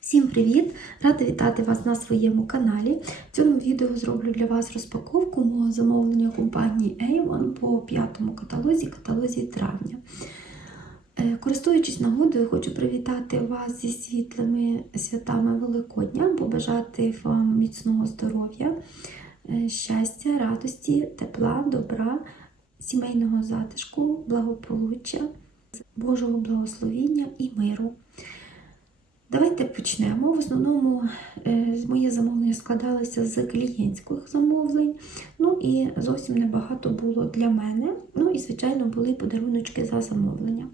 Всім привіт! Рада вітати вас на своєму каналі. В цьому відео зроблю для вас розпаковку мого замовлення компанії Avon по п'ятому каталозі, каталозі травня. Е, Користуючись нагодою, хочу привітати вас зі світлими святами Великодня, побажати вам міцного здоров'я, е, щастя, радості, тепла, добра, сімейного затишку, благополуччя, Божого благословіння і миру. Давайте почнемо. В основному е, моє замовлення складалося з клієнтських замовлень. Ну і зовсім небагато було для мене. Ну і, звичайно, були подаруночки за замовлення.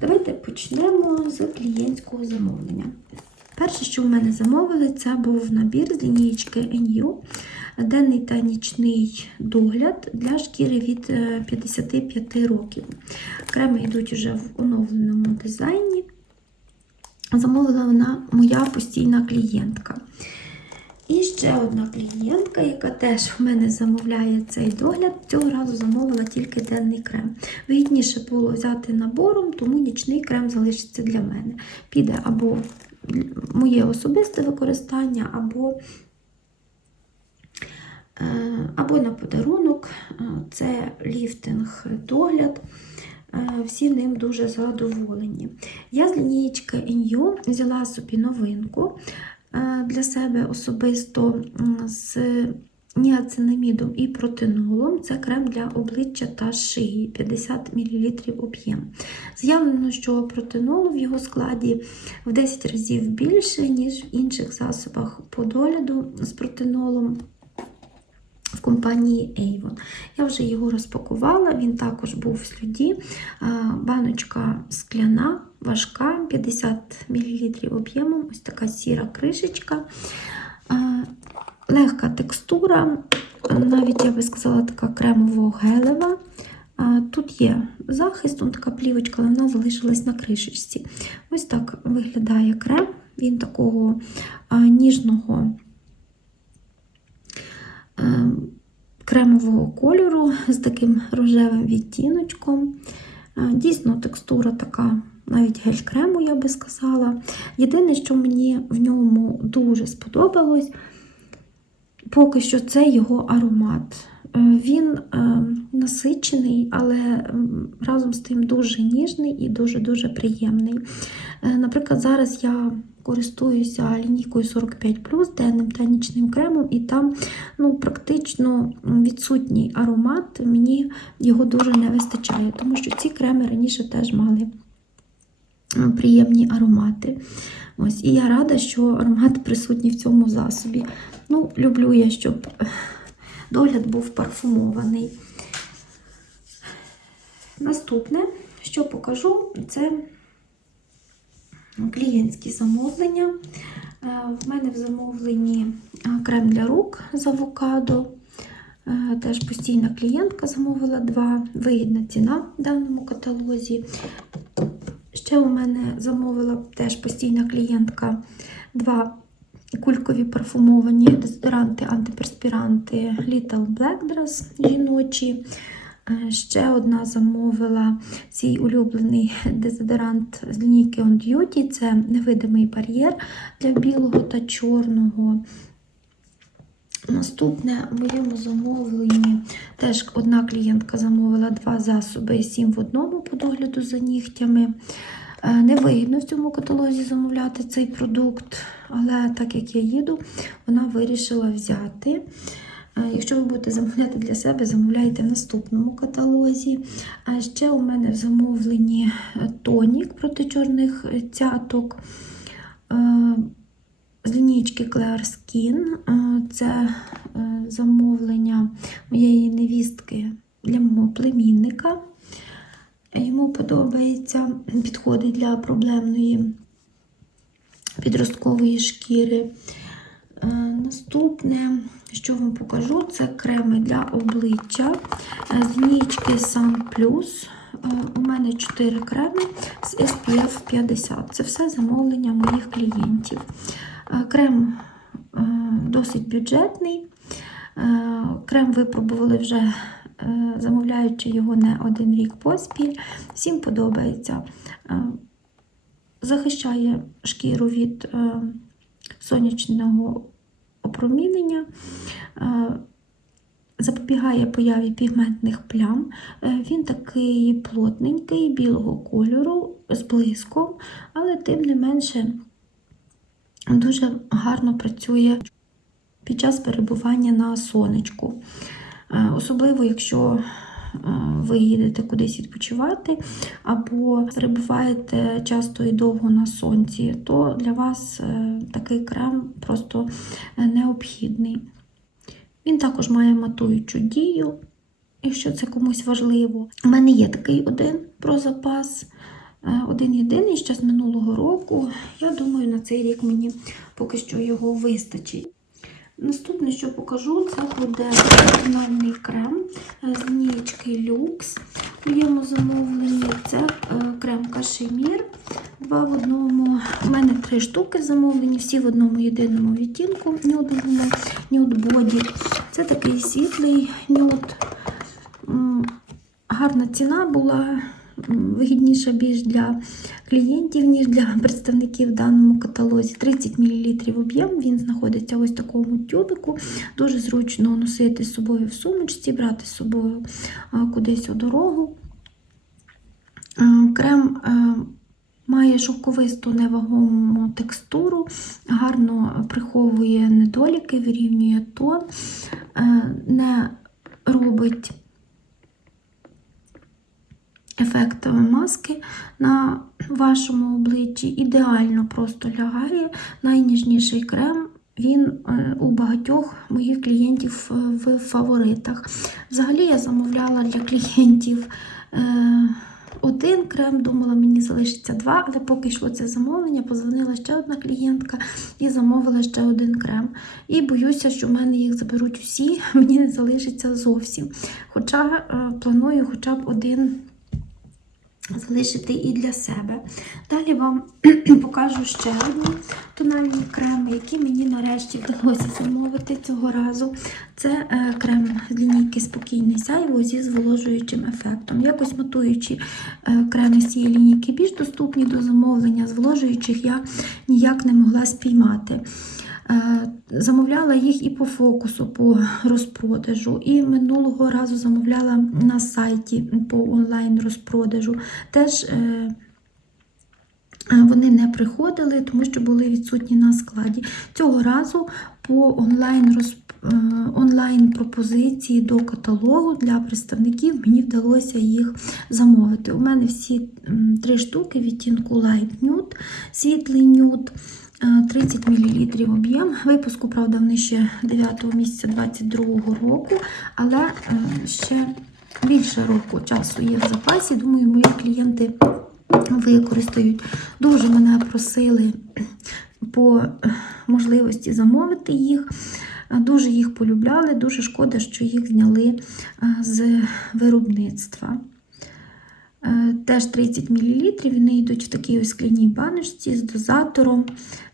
Давайте почнемо з клієнтського замовлення. Перше, що в мене замовили, це був набір з лінієчки NU, денний та нічний догляд для шкіри від е, 55 років. Креми йдуть вже в оновленому дизайні. Замовила вона моя постійна клієнтка. І ще одна клієнтка, яка теж в мене замовляє цей догляд, цього разу замовила тільки денний крем. Вигідніше було взяти набором, тому нічний крем залишиться для мене. Піде або моє особисте використання, або е, або на подарунок. Е, Це ліфтинг догляд. Всі ним дуже задоволені. Я з лінієчки NU взяла собі новинку е, для себе особисто з ніацинамідом і протинолом. Це крем для обличчя та шиї 50 мл об'єм. З'явлено, що протинолу в його складі в 10 разів більше, ніж в інших засобах по догляду з протинолом в компанії Avon. Я вже його розпакувала, він також був в сліді. Баночка скляна, важка, 50 мл об'ємом, ось така сіра кришечка. Легка текстура, навіть я би сказала, така кремово-гелева. Тут є захист, он така плівочка, але вона залишилась на кришечці. Ось так виглядає крем. Він такого ніжного кремового кольору з таким рожевим відтіночком. Е, Дійсно, текстура така, навіть гель-крему, я би сказала. Єдине, що мені в ньому дуже сподобалось, поки що це його аромат. Е, Він е, насичений, але разом з тим дуже ніжний і дуже-дуже приємний. Е, Наприклад, зараз я користуюся лінійкою 45 денним та нічним кремом, і там ну, практично відсутній аромат. Мені його дуже не вистачає, тому що ці креми раніше теж мали приємні аромати. Ось, І я рада, що аромат присутній в цьому засобі. Ну, Люблю я, щоб догляд був парфумований. Наступне, що покажу, це клієнтські замовлення. Е, В мене в замовленні е, крем для рук з авокадо. Е, Теж постійна клієнтка замовила два. Вигідна ціна в даному каталозі. Ще у мене замовила теж постійна клієнтка два кулькові парфумовані дезодоранти, антиперспіранти Little Black Dress жіночі. Е, Ще одна замовила свій улюблений дезодорант з лінійки On Duty. Це невидимий бар'єр для білого та чорного. Наступне в моєму замовленні теж одна клієнтка замовила два засоби 7 в одному по догляду за нігтями. Е, Невигідно в цьому каталозі замовляти цей продукт, але так як я їду, вона вирішила взяти. Якщо ви будете замовляти для себе, замовляйте в наступному каталозі. Ще у мене в замовленні е, тонік проти чорних е, цяток е, з лінійки Clear Skin. Це замовлення моєї невістки для мого племінника. Йому подобається, підходить для проблемної підросткової шкіри. Е, Наступне, що вам покажу, це креми для обличчя е, з лінійки Sun Plus. Е, У мене 4 креми з SPF 50. Це все замовлення моїх клієнтів. Крем досить бюджетний. Крем випробували вже, замовляючи його не один рік поспіль. Всім подобається. Захищає шкіру від сонячного опромінення, е, запобігає появі пігментних плям. Е, Він такий плотненький, білого кольору, з блиском, але тим не менше дуже гарно працює під час перебування на сонечку. Е, Особливо, якщо ви їдете кудись відпочивати або перебуваєте часто і довго на сонці, то для вас е, такий крем просто е, необхідний. Він також має матуючу дію, якщо це комусь важливо. У мене є такий один про запас. е, Один єдиний ще з минулого року. Я думаю, на цей рік мені поки що його вистачить. Наступне, що покажу, це буде тональний крем е, з лінієчки Lux в моєму замовленні. Це е, крем Кашемір. Два в одному. У мене три штуки замовлені, всі в одному єдиному відтінку, нюдовому, нюд боді. Це такий світлий нюд. Гарна ціна була вигідніша більш для клієнтів, ніж для представників в даному каталозі. 30 мл об'єм, він знаходиться ось в такому тюбику. Дуже зручно носити з собою в сумочці, брати з собою кудись у дорогу. Крем має шовковисту невагому текстуру, гарно приховує недоліки, вирівнює тон, не робить ефект маски на вашому обличчі. Ідеально просто лягає. Найніжніший крем. Він е, у багатьох моїх клієнтів е, в фаворитах. Взагалі я замовляла для клієнтів е, один крем, думала, мені залишиться два, але поки йшло це замовлення, позвонила ще одна клієнтка і замовила ще один крем. І боюся, що в мене їх заберуть усі, мені не залишиться зовсім. Хоча планую хоча б один залишити і для себе. Далі вам покажу ще одні тональні креми, які мені нарешті вдалося замовити цього разу. Це е, крем з лінійки Спокійний сяйво зі зволожуючим ефектом. Якось матуючі е, креми з цієї лінійки більш доступні до замовлення, зволожуючих я ніяк не могла спіймати. Е, Замовляла їх і по фокусу, по розпродажу, і минулого разу замовляла на сайті по онлайн розпродажу. Теж е, вони не приходили, тому що були відсутні на складі. Цього разу по онлайн е, онлайн пропозиції до каталогу для представників мені вдалося їх замовити. У мене всі три штуки відтінку Light Nude, світлий нюд. Е, 30 мл об'єм. Випуску, правда, вони ще 9 місяця 22 року, але е, ще більше року часу є в запасі. Думаю, мої клієнти використають. Дуже мене просили по е, можливості замовити їх. Дуже їх полюбляли, дуже шкода, що їх зняли е, з виробництва. Е, Теж 30 мл, вони йдуть в такій ось скляній баночці з дозатором.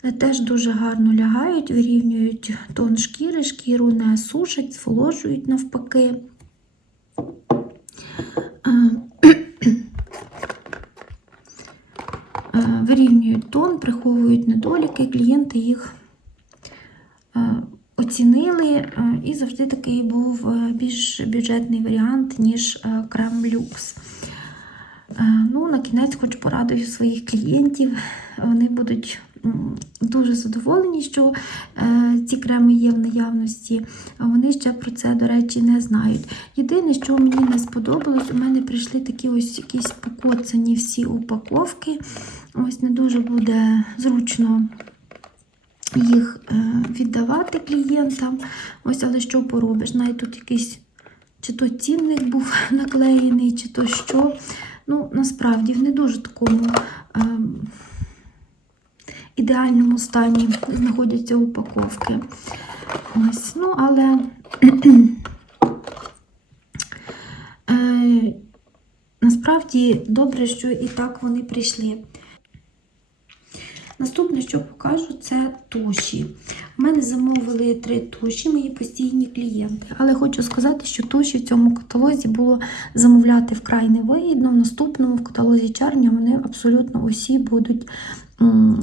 Е, Теж дуже гарно лягають, вирівнюють тон шкіри, шкіру не сушать, зволожують навпаки. Вирівнюють тон, приховують недоліки, клієнти їх оцінили, е, і завжди такий був е, більш бюджетний варіант, ніж е, крем люкс. Е, Ну, на кінець хоч порадую своїх клієнтів. Вони будуть дуже задоволені, що ці креми є в наявності, а вони ще про це, до речі, не знають. Єдине, що мені не сподобалось, у мене прийшли такі ось якісь покоцані всі упаковки. Ось не дуже буде зручно їх е, віддавати клієнтам. Ось, але що поробиш? Навіть тут якийсь чи то цінник був наклеєний, чи то що. Ну, насправді, в не дуже такому е, ідеальному стані знаходяться упаковки. Ось, ну, але е, насправді добре, що і так вони прийшли. Наступне, що покажу, це туші. У мене замовили три туші, мої постійні клієнти. Але хочу сказати, що туші в цьому каталозі було замовляти вкрай невигідно. В наступному в каталозі червня вони абсолютно усі будуть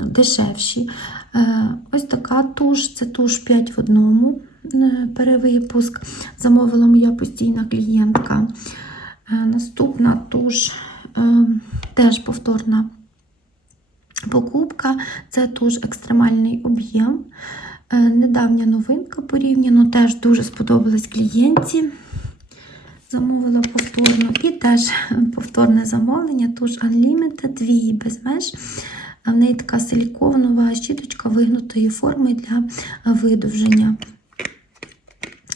дешевші. Е, Ось така туш, це туш 5 в одному е, перевипуск. Замовила моя постійна клієнтка. Е, Наступна туш теж повторна покупка. Це туш екстремальний об'єм. Е, Недавня новинка порівняно, теж дуже сподобалась клієнтці. Замовила повторно і теж повторне замовлення. Туш Unlimited, дві без меж. В неї така силіконова щіточка вигнутої форми для видовження.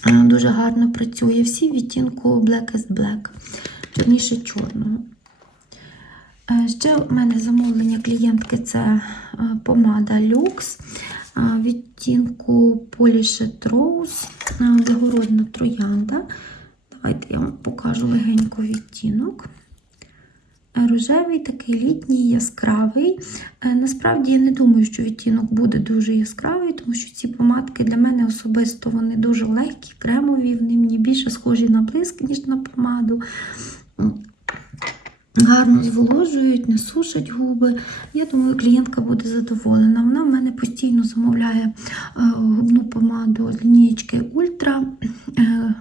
Е, Дуже гарно працює. Всі відтінку Black is Black, чорніше чорного. Е, Ще в мене замовлення клієнтки це е, помада е, відтінку Polished Rose, загородна троянда. Давайте я вам покажу легенько відтінок. Е, Рожевий, такий літній, яскравий. Насправді я не думаю, що відтінок буде дуже яскравий, тому що ці помадки для мене особисто вони дуже легкі, кремові, вони мені більше схожі на блиск, ніж на помаду. Гарно зволожують, не сушать губи. Я думаю, клієнтка буде задоволена. Вона в мене постійно замовляє е, губну помаду з лінієчки Ультра. Е,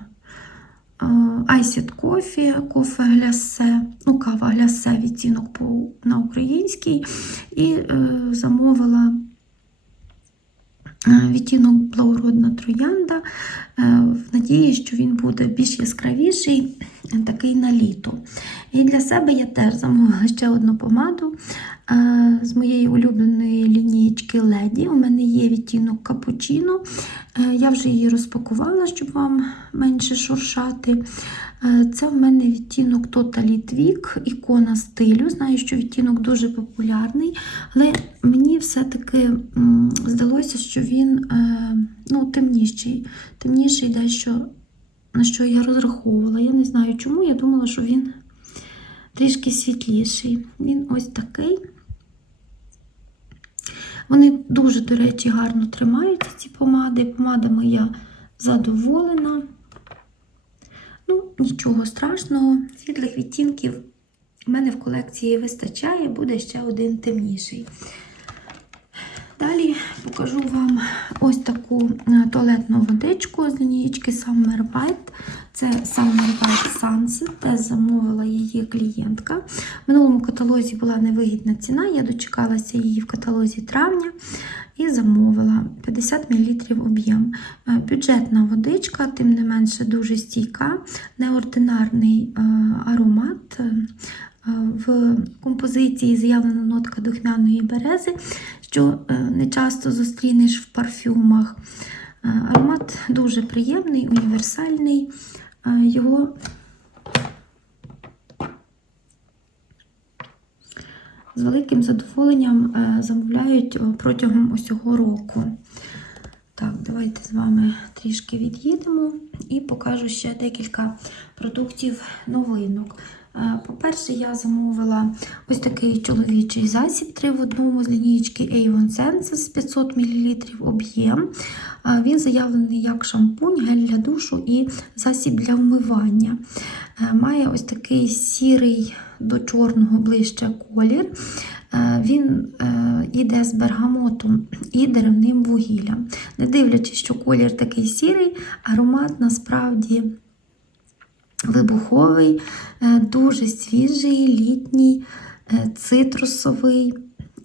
Айсід кофі, кофе глясе, ну, кава глясе, відтінок на українській. І е, замовила е, відтінок благородна троянда е, в надії, що він буде більш яскравіший, е, такий на літо. І для себе я теж замовила ще одну помаду е, з моєї улюбленої лінієчки Леді. У мене є відтінок капучино. Е, Я вже її розпакувала, щоб вам менше шуршати. Е, Це в мене відтінок Totally Tweak, ікона стилю. Знаю, що відтінок дуже популярний, але мені все-таки здалося, що він ну, темніший. Темніший дещо, на що я розраховувала. Я не знаю чому. Я думала, що він трішки світліший. Він ось такий. Вони дуже, до речі, гарно тримаються, ці помади. Помада моя задоволена. Ну, нічого страшного. Світлих відтінків в мене в колекції вистачає, буде ще один темніший. Далі покажу вам ось таку е, туалетну водичку з лінієчки Summer White. Це Summer White Sunset, теж замовила її клієнтка. В минулому каталозі була невигідна ціна, я дочекалася її в каталозі травня і замовила 50 мл об'єм. Е, Бюджетна водичка, тим не менше дуже стійка, неординарний е, аромат. В композиції з'явлена нотка духмяної берези, що е, не часто зустрінеш в парфюмах. Е, Аромат дуже приємний, універсальний. Е, Його з великим задоволенням замовляють протягом усього року. Так, давайте з вами трішки від'їдемо і покажу ще декілька продуктів новинок. Е, По-перше, я замовила ось такий чоловічий засіб 3 в одному з лінійки Avon Senses 500 мл об'єм. Е, Він заявлений як шампунь, гель для душу і засіб для вмивання. Е, Має ось такий сірий до чорного ближче колір. Він іде з бергамотом і деревним вугіллям. Не дивлячись, що колір такий сірий, аромат насправді вибуховий, е, дуже свіжий, літній, е, цитрусовий,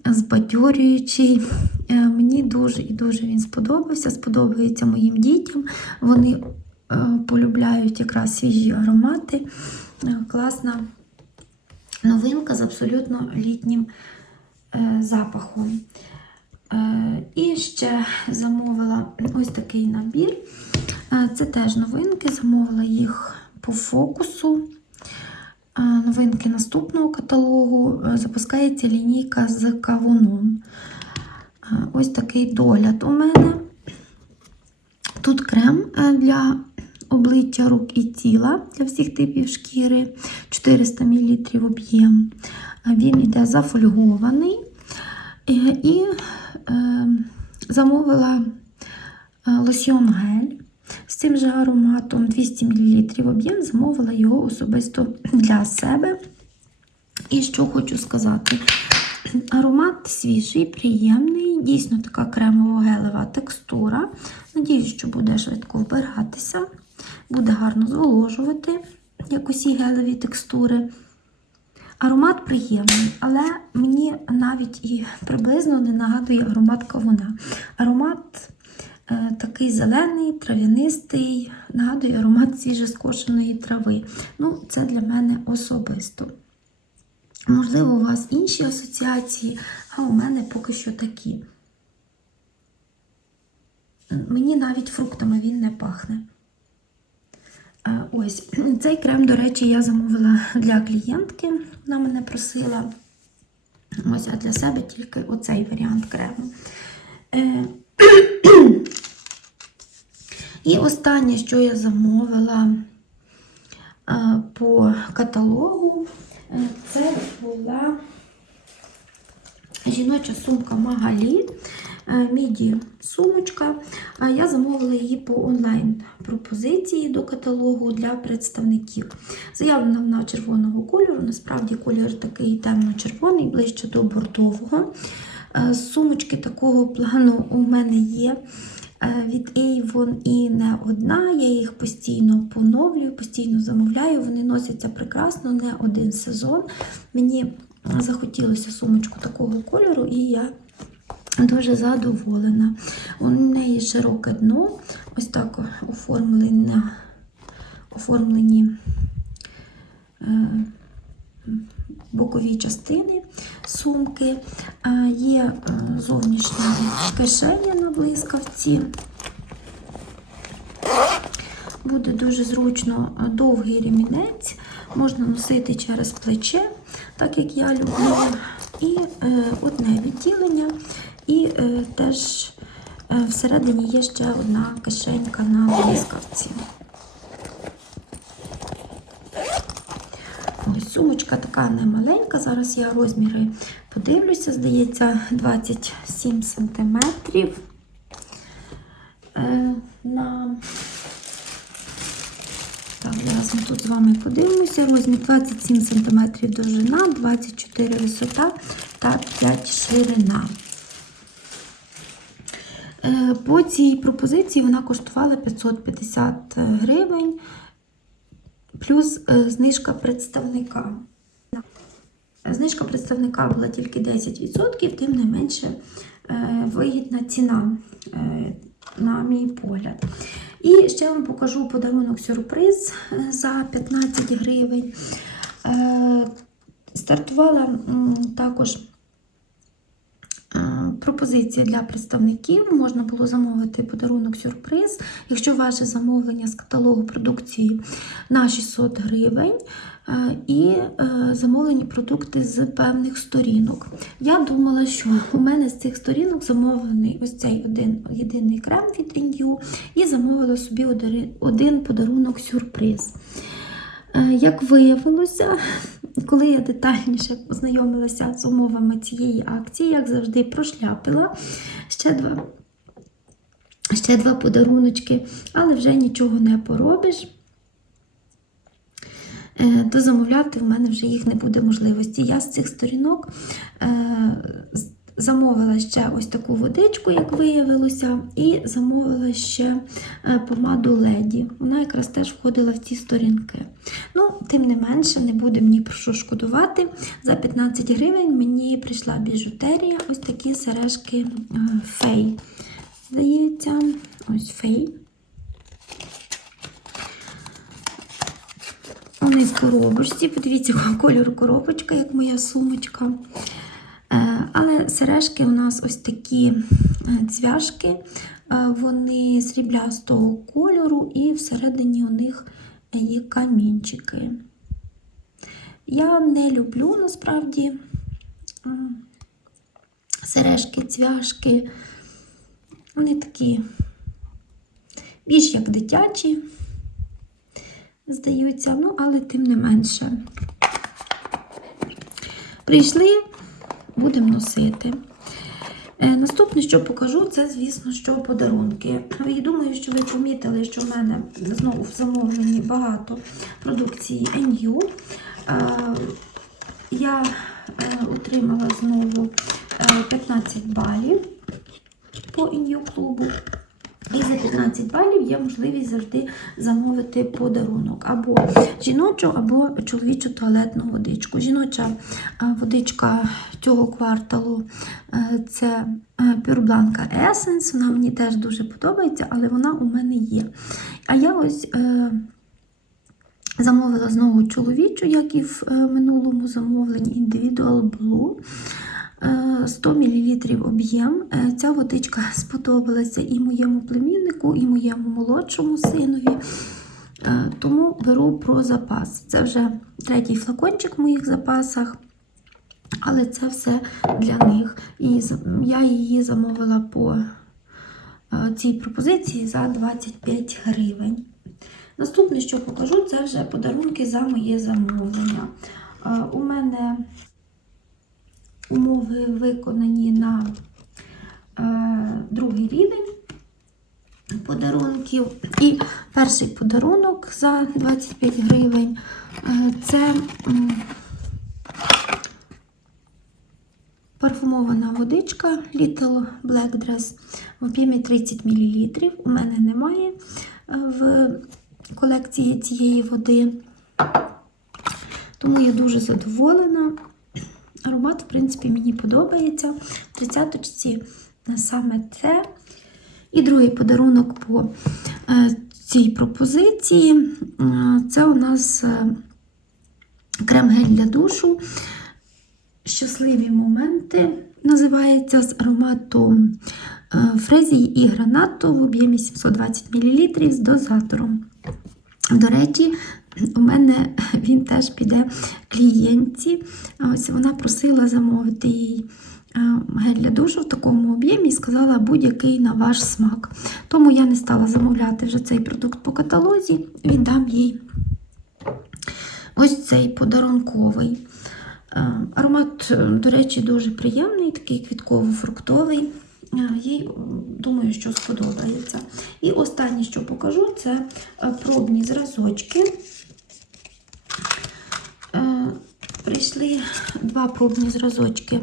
збадьорюючий. Е, Мені дуже і дуже він сподобався. Сподобається моїм дітям. Вони полюбляють якраз свіжі аромати. Класна новинка з абсолютно літнім запахом. І ще замовила ось такий набір. Це теж новинки, замовила їх по фокусу. Новинки наступного каталогу. Е, Запускається лінійка з кавуном. Ось такий догляд у мене. Тут крем е, для обличчя рук і тіла для всіх типів шкіри 400 мл об'єм. Він іде зафольгований. І е, замовила лосьйон гель з цим же ароматом 200 мл об'єм, замовила його особисто для себе. І що хочу сказати, аромат свіжий, приємний, дійсно така кремово-гелева текстура. Надіюсь, що буде швидко вбиратися, буде гарно зволожувати, як усі гелеві текстури. Аромат приємний, але мені навіть і приблизно не нагадує аромат кавуна. Аромат такий зелений, трав'янистий, нагадує аромат свіжескошеної трави. Ну, це для мене особисто. Можливо, у вас інші асоціації, а у мене поки що такі. Мені навіть фруктами він не пахне. Е, Ось цей крем, до речі, я замовила для клієнтки. Вона мене просила. Ось, а для себе тільки оцей варіант крему. І останнє, що я замовила е, по каталогу, е, це була жіноча сумка Магалі. е, Міді сумочка. Я замовила її по онлайн пропозиції до каталогу для представників. Заявлена вона червоного кольору. Насправді колір такий темно-червоний, ближче до бордового. Сумочки такого плану у мене є від Avon і не одна. Я їх постійно поновлюю, постійно замовляю. Вони носяться прекрасно, не один сезон. Мені захотілося сумочку такого кольору, і я дуже задоволена. У неї широке дно, ось так оформлені, оформлені е, бокові частини сумки. Є е, зовнішня кишеня на блискавці. Буде дуже зручно е, довгий ремінець, можна носити через плече, так як я люблю. І е, одне відділення, і теж всередині є ще одна кишенька на блискавці. Ось сумочка така немаленька. Зараз я розміри подивлюся, здається, 27 сантиметрів. Е, на так, зараз ми тут з вами подивимося. Розмір 27 см довжина, 24 висота та 5 ширина. Е, По цій пропозиції вона коштувала 550 гривень, плюс е, знижка представника. Знижка представника була тільки 10%, тим не менше е, вигідна ціна, е, на мій погляд. І ще вам покажу подарунок сюрприз за 15 гривень. Стартувала також пропозиція для представників. Можна було замовити подарунок сюрприз. Якщо ваше замовлення з каталогу продукції на 600 гривень. е, І е, замовлені продукти з певних сторінок. Я думала, що у мене з цих сторінок замовлений ось цей один єдиний крем від NU і замовила собі один- подарунок сюрприз. Е, Як виявилося, коли я детальніше познайомилася з умовами цієї акції, як завжди, прошляпила ще два, ще два подаруночки, але вже нічого не поробиш. то замовляти в мене вже їх не буде можливості. Я з цих сторінок е, замовила ще ось таку водичку, як виявилося, і замовила ще е, помаду леді. Вона якраз теж входила в ці сторінки. Ну, тим не менше, не буде мені про що шкодувати. За 15 гривень мені прийшла біжутерія, ось такі сережки е, фей. Здається, ось фей. Вони в коробочці. Подивіться, якого кольору коробочка, як моя сумочка. Але сережки у нас ось такі е, цвяшки, Е, вони сріблястого кольору, і всередині у них є камінчики. Я не люблю насправді сережки, цвяшки. Вони такі більш як дитячі здаються, ну, але тим не менше. Прийшли, будемо носити. Е, Наступне, що покажу, це, звісно, що подарунки. Я думаю, що ви помітили, що в мене знову в замовленні багато продукції NU. Е, Я е, отримала знову е, 15 балів по NU клубу. І за 15 балів є можливість завжди замовити подарунок або жіночу, або чоловічу туалетну водичку. Жіноча е, водичка цього кварталу е, це е, Pure Blanca Essence. Вона мені теж дуже подобається, але вона у мене є. А я ось е, замовила знову чоловічу, як і в е, минулому замовленні Individual Blue. Е, 100 мл об'єм. Е, Ця водичка сподобалася і моєму племіннику, і моєму молодшому синові. Е, Тому беру про запас. Це вже третій флакончик в моїх запасах, але це все для них. І я її замовила по е, цій пропозиції за 25 гривень. Наступне, що покажу, це вже подарунки за моє замовлення. Е, У мене умови виконані на е, другий рівень подарунків. І перший подарунок за 25 гривень е, це парфумована водичка Little Black Dress в об'ємі 30 мл. У мене немає е, в колекції цієї води. Тому я дуже задоволена. Аромат, в принципі, мені подобається. В тридцяточці саме це. І другий подарунок по е, цій пропозиції е, це у нас е, крем-гель для душу. Щасливі моменти називається з аромату е, фрезії і гранату в об'ємі 720 мл з дозатором. До речі, у мене він теж піде клієнтці. Ось вона просила замовити їй гель для душу в такому об'ємі і сказала будь-який на ваш смак. Тому я не стала замовляти вже цей продукт по каталозі, віддам їй ось цей подарунковий. Аромат, е, до речі, дуже приємний, такий квітково-фруктовий. Їй, думаю, що сподобається. І останнє, що покажу, це е, пробні зразочки. Е, Прийшли два пробні зразочки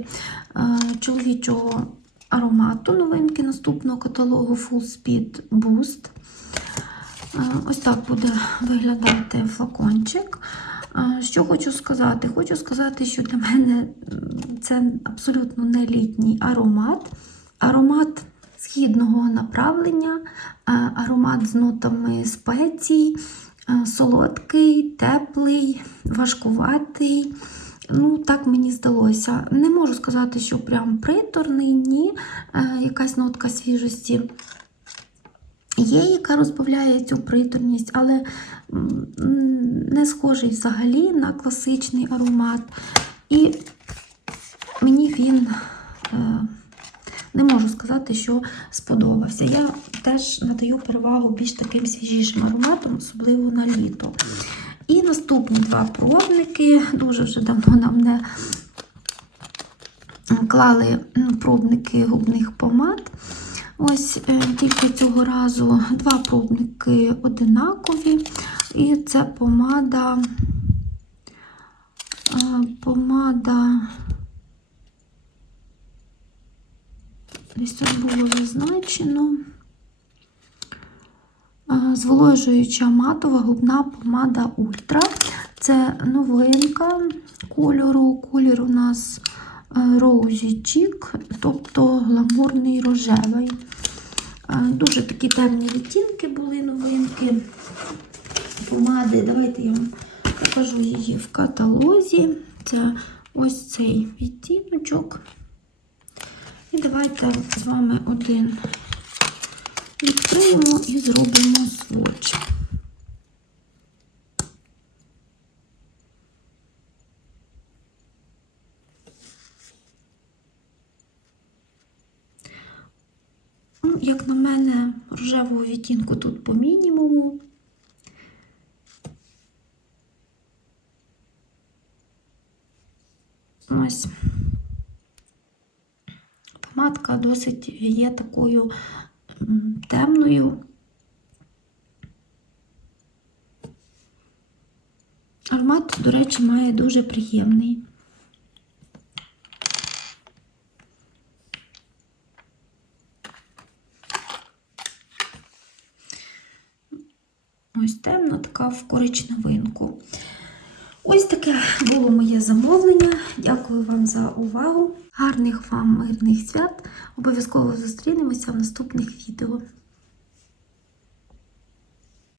е, чоловічого аромату новинки наступного каталогу Full Speed Boost. Е, Ось так буде виглядати флакончик. Е, Що хочу сказати? Хочу сказати, що для мене це абсолютно не літній аромат. Аромат східного направлення, аромат з нотами спецій, солодкий, теплий, важкуватий. Ну, так мені здалося. Не можу сказати, що прям приторний, ні, Е, якась нотка свіжості. Є, яка розбавляє цю приторність, але не схожий взагалі на класичний аромат. І мені він е, не можу сказати, що сподобався. Я теж надаю перевагу більш таким свіжішим ароматом, особливо на літо. І наступні два пробники. Дуже вже давно нам не клали пробники губних помад. Ось е, тільки цього разу два пробники одинакові. І це помада. е, Помада. Десь тут було зазначено. Е, Зволожуюча матова губна помада Ультра. Це новинка кольору. Колір у нас е, Rosy Cheek, тобто гламурний рожевий. Е, Дуже такі темні відтінки були новинки помади. Давайте я вам покажу її в каталозі. Це ось цей відтіночок. І давайте з вами один відкриємо і зробимо сводч. Ну, Як на мене, рожевого відтінку тут по мінімуму. Ось. Ароматка досить є такою темною. Аромат, до речі, має дуже приємний. Ось темна така в коричневинку. Ось таке було моє замовлення. Дякую вам за увагу. Гарних вам мирних свят. Обов'язково зустрінемося в наступних відео.